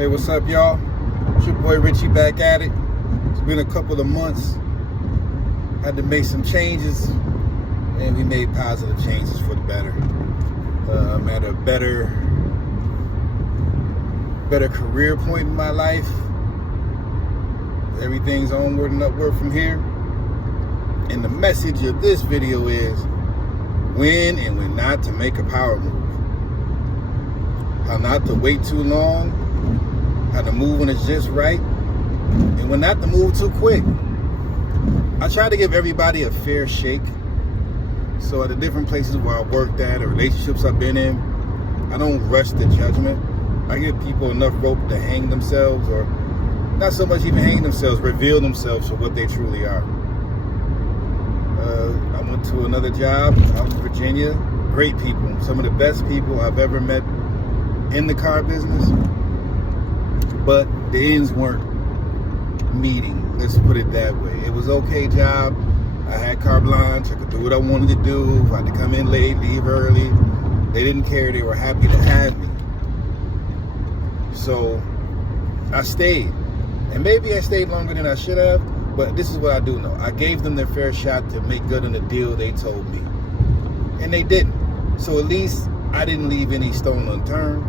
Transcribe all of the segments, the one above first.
Hey, what's up, y'all? It's your boy Richie back at it. It's been a couple of months. Had to make some changes, and we made positive changes for the better. I'm at a better career point in my life. Everything's onward and upward from here. And the message of this video is when and when not to make a power move. How not to wait too long. How to move when it's just right. And when not to move too quick. I try to give everybody a fair shake. So at the different places where I worked at or relationships I've been in, I don't rush the judgment. I give people enough rope to hang themselves, or not so much even hang themselves, reveal themselves for what they truly are. I went to another job out in Virginia. Great people. Some of the best people I've ever met in the car business. But the ends weren't meeting. Let's put it that way. It was okay job. I had carte blanche. I could do what I wanted to do. If I had to come in late, leave early. They didn't care. They were happy to have me. So I stayed. And maybe I stayed longer than I should have. But this is what I do know. I gave them their fair shot to make good on the deal they told me. And they didn't. So at least I didn't leave any stone unturned.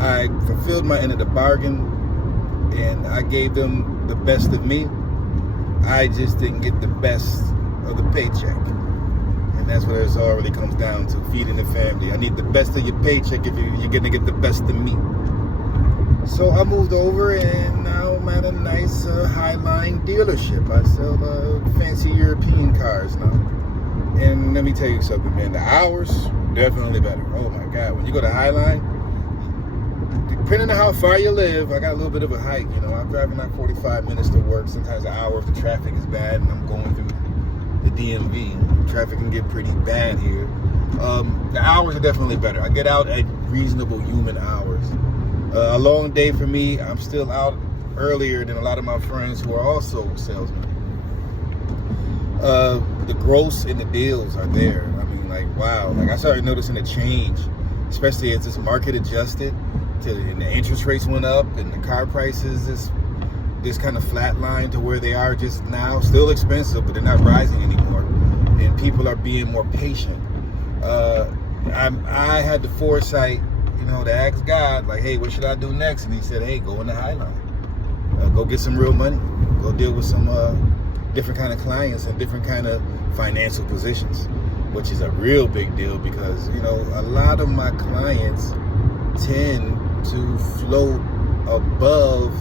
I fulfilled my end of the bargain. And I gave them the best of me. I just didn't get the best of the paycheck. And that's what it all really comes down to, feeding the family. I need the best of your paycheck if you're going to get the best of me. So I moved over, and now I'm at a nice Highline dealership. I sell fancy European cars now. And let me tell you something, man. The hours, definitely better. Oh my God. When you go to Highline, depending on how far you live, I got a little bit of a hike. You know, I'm driving like 45 minutes to work, sometimes an hour if the traffic is bad and I'm going through the DMV. Traffic can get pretty bad here. The hours are definitely better. I get out at reasonable human hours. A long day for me. I'm still out earlier than a lot of my friends who are also salesmen. The gross and the deals are there. I mean, like, wow. Like, I started noticing a change, especially as this market adjusted. And the interest rates went up, and the car prices this kind of flatline to where they are just now. Still expensive, but they're not rising anymore. And people are being more patient. I had the foresight, you know, to ask God, like, hey, what should I do next? And he said, hey, go in the Highline. Go get some real money. Go deal with some different kind of clients and different kind of financial positions, which is a real big deal because, you know, a lot of my clients tend to float above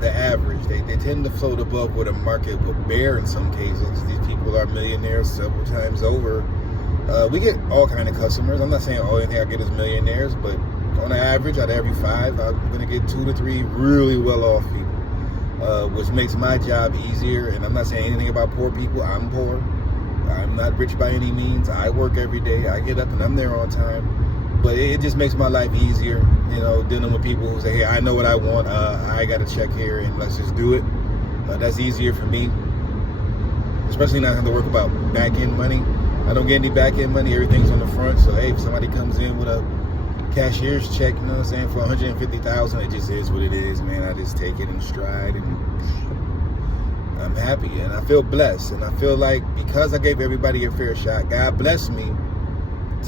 the average. They tend to float above what a market would bear in some cases. These people are millionaires several times over. We get all kind of customers. I'm not saying all anything I get is millionaires, but on average, out of every 5, I'm going to get 2 to 3 really well-off people, which makes my job easier. And I'm not saying anything about poor people. I'm poor. I'm not rich by any means. I work every day. I get up and I'm there on time. But it just makes my life easier, you know, dealing with people who say, hey, I know what I want. I got a check here and let's just do it. That's easier for me, especially not having to work about back-end money. I don't get any back-end money. Everything's on the front. So, hey, if somebody comes in with a cashier's check, you know what I'm saying, for $150,000, it just is what it is, man. I just take it in stride and I'm happy and I feel blessed. And I feel like because I gave everybody a fair shot, God blessed me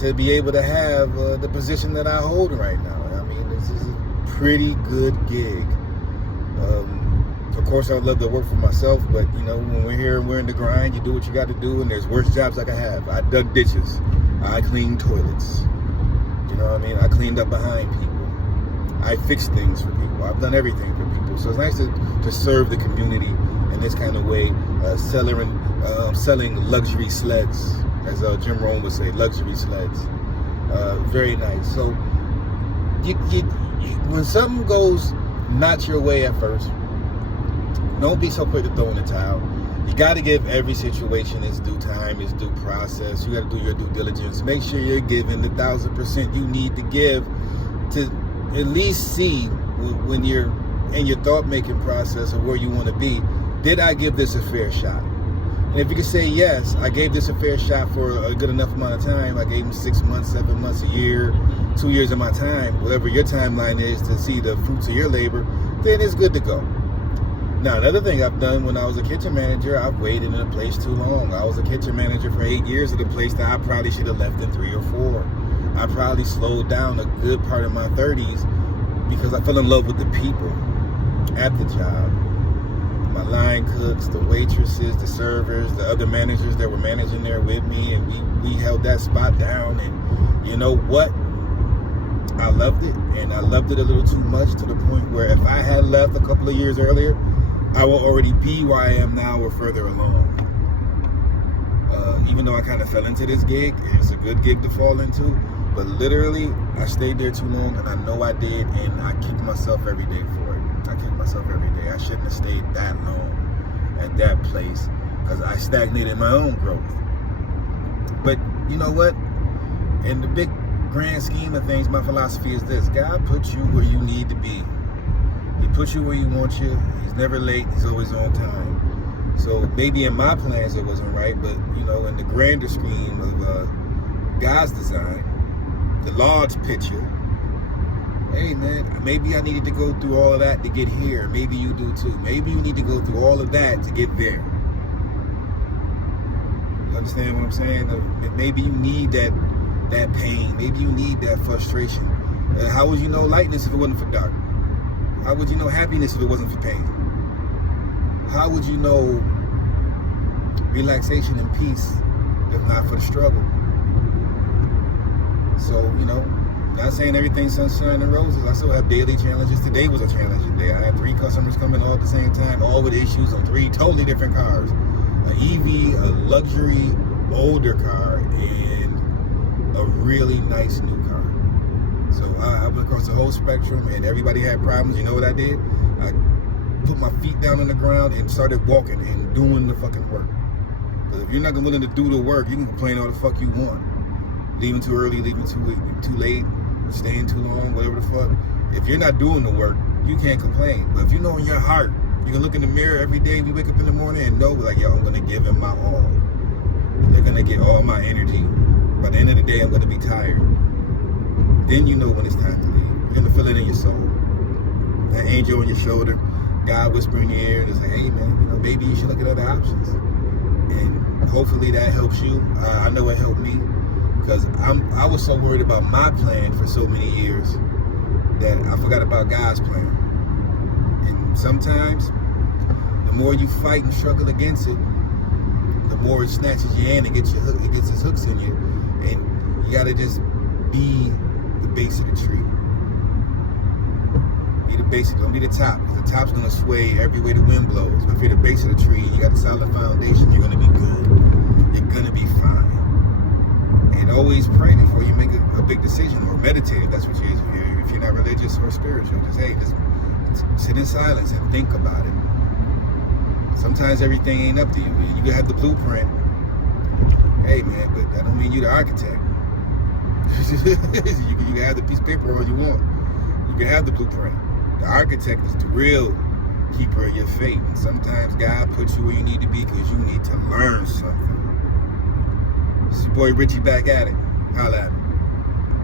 to be able to have the position that I hold right now. I mean, this is a pretty good gig. Of course, I'd love to work for myself, but, you know, when we're here and we're in the grind, you do what you got to do, and there's worse jobs I can have. I dug ditches. I cleaned toilets. You know what I mean? I cleaned up behind people. I fixed things for people. I've done everything for people. So it's nice to serve the community in this kind of way, selling luxury sleds, as Jim Rohn would say, luxury sleds. Very nice. So when something goes not your way at first, don't be so quick to throw in the towel. You got to give every situation its due time, its due process. You got to do your due diligence. Make sure you're giving the 1,000% you need to give to at least see when you're in your thought-making process of where you want to be. Did I give this a fair shot? And if you could say yes, I gave this a fair shot for a good enough amount of time. I gave him 6 months, 7 months, a year, 2 years of my time, whatever your timeline is to see the fruits of your labor, then it's good to go. Now, another thing I've done when I was a kitchen manager, I've waited in a place too long. I was a kitchen manager for 8 years at a place that I probably should have left in 3 or 4. I probably slowed down a good part of my 30s because I fell in love with the people at the job. My line cooks, the waitresses, the servers, the other managers that were managing there with me, and we held that spot down. And you know what? I loved it, and I loved it a little too much to the point where if I had left a couple of years earlier, I will already be where I am now or further along. Even though I kind of fell into this gig, it's a good gig to fall into, but literally I stayed there too long, and I know I did, and I kick myself every day for it. I kick myself every day. I shouldn't have stayed that long at that place because I stagnated my own growth. But you know what? In the big grand scheme of things, my philosophy is this: God puts you where you need to be. He puts you where He wants you. He's never late. He's always on time. So maybe in my plans it wasn't right, but you know, in the grander scheme of God's design, the large picture, hey man, maybe I needed to go through all of that to get here. Maybe you do too. Maybe you need to go through all of that to get there. You understand what I'm saying? Maybe you need that pain. Maybe you need that frustration. How would you know lightness if it wasn't for dark? How would you know happiness if it wasn't for pain? How would you know relaxation and peace if not for the struggle? So, you know, not saying everything's sunshine and roses. I still have daily challenges. Today was a challenging day. I had 3 customers coming all at the same time, all with issues on 3 totally different cars. An EV, a luxury older car, and a really nice new car. So I went across the whole spectrum, and everybody had problems. You know what I did? I put my feet down on the ground and started walking and doing the fucking work. Because if you're not willing to do the work, you can complain all the fuck you want. Leaving too early, leaving too late, staying too long, whatever the fuck. If you're not doing the work, you can't complain. But if you know in your heart, you can look in the mirror every day, you wake up in the morning and know, like, yo, I'm going to give him my all. They're going to get all my energy. By the end of the day, I'm going to be tired. Then you know when it's time to leave. You're going to feel it in your soul. That angel on your shoulder, God whispering in your ear, and say, hey man, you know, maybe you should look at other options. And hopefully that helps you. I know it helped me, because I was so worried about my plan for so many years that I forgot about God's plan. And sometimes the more you fight and struggle against it, the more it snatches you in and gets its hooks in you. And you gotta just be the base of the tree. Be the base, don't be the top. The top's gonna sway every way the wind blows. But if you're the base of the tree, you got a solid foundation, you're gonna be good. You're gonna be fine. And always pray before you make a big decision, or meditate if that's what you is. If you're not religious or spiritual, just sit in silence and think about it. Sometimes everything ain't up to you. You can have the blueprint. Hey man, but that don't mean you're the architect. You can have the piece of paper all you want. You can have the blueprint. The architect is the real keeper of your fate. And sometimes God puts you where you need to be because you need to learn something. It's your boy Richie back at it. Holla at me.